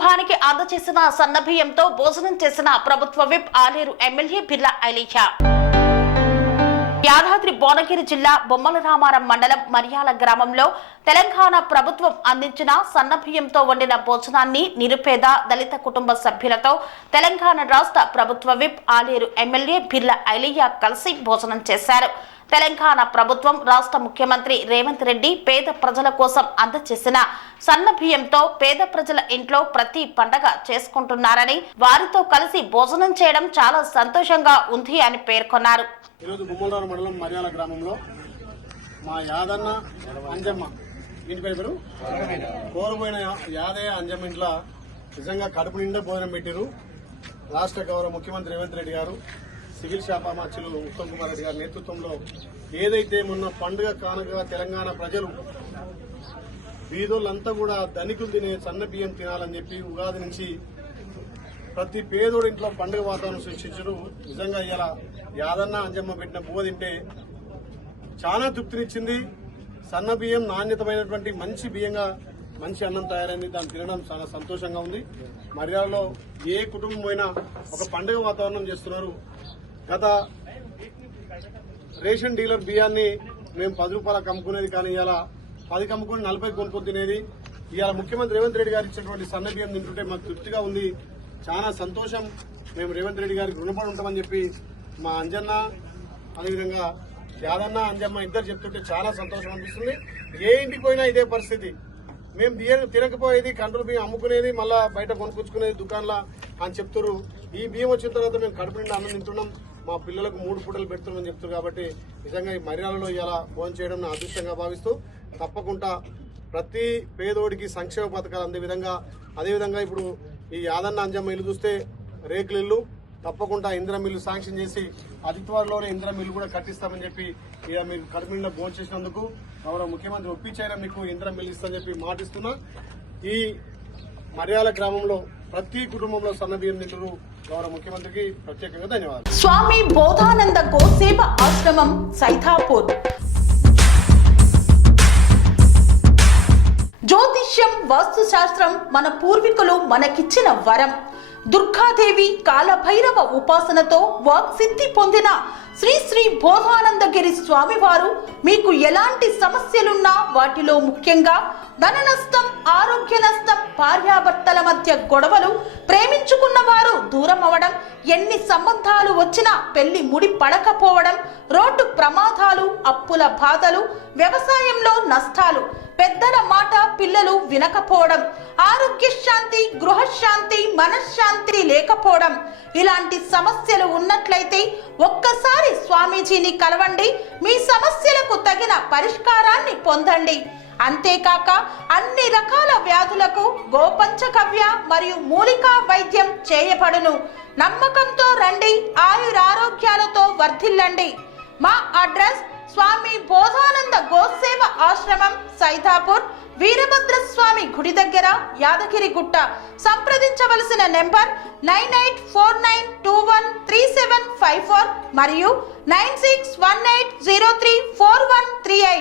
కుటుంబానికి అందజేసిన సన్నబియ్యంతో భోజనం చేసిన ప్రభుత్వ విప్ ఆలేరు ఎమ్మెల్యే బిర్లా ఐలయ్య. యాదాద్రి భువనగిరి జిల్లా బొమ్మలరామారం మండలం మరియాల గ్రామంలో తెలంగాణ ప్రభుత్వం అందించిన సన్నబియ్యంతో వండిన భోజనాన్ని నిరుపేద దళిత కుటుంబ సభ్యులతో తెలంగాణ రాష్ట్ర ప్రభుత్వ విప్ ఆలేరు ఎమ్మెల్యే బిర్లా ఐలయ్య కలిసి భోజనం చేశారు. తెలంగాణ ప్రభుత్వం రాష్ట్ర ముఖ్యమంత్రి రేవంత్ రెడ్డి పేద ప్రజల కోసం అందజేసిన సన్నబియ్యంతో పేద ప్రజల ఇంట్లో ప్రతి పండగ చేసుకుంటున్నారని, వారితో కలిసి భోజనం చేయడం చాలా సంతోషంగా ఉంది అని పేర్కొన్నారు. ఈరోజు బొమ్మలరావు మండలం మరియాల గ్రామంలో మా యాదన్న అంజమ్మ ఇంటి పేరు కోరమైన యాదయ్య అంజమ్మ ఇంట్లో నిజంగా కడుపు నిండా భోజనం పెట్టారు. రాష్ట్ర గౌరవ ముఖ్యమంత్రి రేవంత్ రెడ్డి గారు, సివిల్ శాఖ మంత్రులు ఉత్తమ్ కుమార్ రెడ్డి గారి నేతృత్వంలో ఏదైతే మొన్న పండుగ కానుకగా తెలంగాణ ప్రజలు బీదోళ్ళంతా కూడా ధనికులు తినే సన్న బియ్యం తినాలని చెప్పి ఉగాది నుంచి ప్రతి పేదోడి ఇంట్లో పండుగ వాతావరణం సృష్టించడం నిజంగా ఇలా యాదన్న అంజమ్మ పెట్టిన బువ్వ తింటే చాలా తృప్తినిచ్చింది. సన్న బియ్యం నాణ్యతమైనటువంటి మంచి బియ్యంగా మంచి అన్నం తయారైంది. దాన్ని తినడం చాలా సంతోషంగా ఉంది. మర్యాదలో ఏ కుటుంబం అయినా ఒక పండుగ వాతావరణం చేస్తున్నారు. గత రేషన్ డీలర్ బియ్యాన్ని మేము 10 రూపాయలకు అమ్ముకునేది, కానీ ఇలా 10కి అమ్ముకుని 40 కొనుక్కొని తినేది. ఇవాళ ముఖ్యమంత్రి రేవంత్ రెడ్డి గారు ఇచ్చినటువంటి సన్న బియ్యం తింటుంటే మాకు తృప్తిగా ఉంది. చాలా సంతోషం. మేము రేవంత్ రెడ్డి గారికి రుణపడి ఉంటామని చెప్పి మా అంజన్న అదేవిధంగా యాదన్న అంజమ్మ ఇద్దరు చెప్తుంటే చాలా సంతోషం అనిపిస్తుంది. ఏ ఇంటికి పోయినా ఇదే పరిస్థితి. మేము బియ్యం తినకపోయేది, కంట్రోల్ బియ్యం అమ్ముకునేది, మళ్ళా బయట కొనుక్కొచ్చుకునేది దుకాణంలో అని చెప్తారు. ఈ బియ్యం వచ్చిన తర్వాత మేము కడుపు నిండా అన్నం తింటున్నాం, మా పిల్లలకు 3 పూటలు పెడుతున్నామని చెప్తారు. కాబట్టి నిజంగా ఈ మర్యాదలో ఇలా భోజనం చేయడం నా అదృష్టంగా భావిస్తూ తప్పకుండా ప్రతి పేదోడికి సంక్షేమ పథకాలు అందే విధంగా, అదేవిధంగా ఇప్పుడు ఈ యాదన్న అంజమ్మ ఇల్లు చూస్తే రేకుల ఇల్లు, తప్పకుండా ఇందిరా మిల్లు శాంక్షన్ చేసి అతి త్వరలోనే ఇందిరా మిల్లు కూడా కట్టిస్తామని చెప్పి ఇక మీరు కడుపు నిండా భోజనం చేసినందుకు గౌరవ ముఖ్యమంత్రి ఒప్పించైనా మీకు ఇందిరా మిల్లు ఇస్తామని చెప్పి మాటిస్తున్నా. ఈ మరియాల గ్రామంలో ప్రతి కుటుంబంలో సన్నబియ్యం తింటారు. గౌరవ ముఖ్యమంత్రికి ప్రత్యేకంగా ధన్యవాదాలు. స్వామి బోధానంద గోసేవ ఆశ్రమం సైతాపూర్. జ్యోతిష్యం, వాస్తు శాస్త్రం మన పూర్వీకులు మనకిచ్చిన వరం. దుర్గాదేవి, కాలభైరవ ఉపాసనతో వాక్సిద్ధి పొందిన శ్రీ శ్రీ బోధానందగిరి స్వామివారు మీకు ఎలాంటి సమస్యలున్నా, వాటిలో ముఖ్యంగా ధన నష్టం, ఆరోగ్య నష్టం, భార్యాభర్తల మధ్య గొడవలు, ప్రేమించుకున్న వారు దూరం అవడం, ఎన్ని సంబంధాలు వచ్చినా పెళ్లి ముడి పడకపోవడం, రోడ్డు ప్రమాదాలు, అప్పుల బాధలు, వ్యవసాయంలో నష్టాలు, పెద్దల మాట పిల్లలు వినకపోవడం, ఆరోగ్య శాంతి, గృహశాంతి, మనశ్శాంతి లేకపోవడం, ఇలాంటి సమస్యలు ఉన్నట్లయితే ఒక్కసారి స్వామీజీని కలవండి. మీ సమస్యలకు తగిన పరిష్కారాన్ని పొందండి. అంతేకాక అన్ని రకాల వ్యాధులకు గోపంచకవ్య మరియు మూలికా వైద్యం చేయబడును. నమ్మకంతో రండి, ఆయురారోగ్యాలతో వర్ధిల్లండి. మా అడ్రస్ స్వామి బోధానంద గోసేవ ఆశ్రమం సైతాపూర్, వీరభద్రస్వామి గుడి దగ్గర, యాదగిరిగుట్ట. సంప్రదించవలసిన నెంబర్ 9849213754 మరియు 9618034138.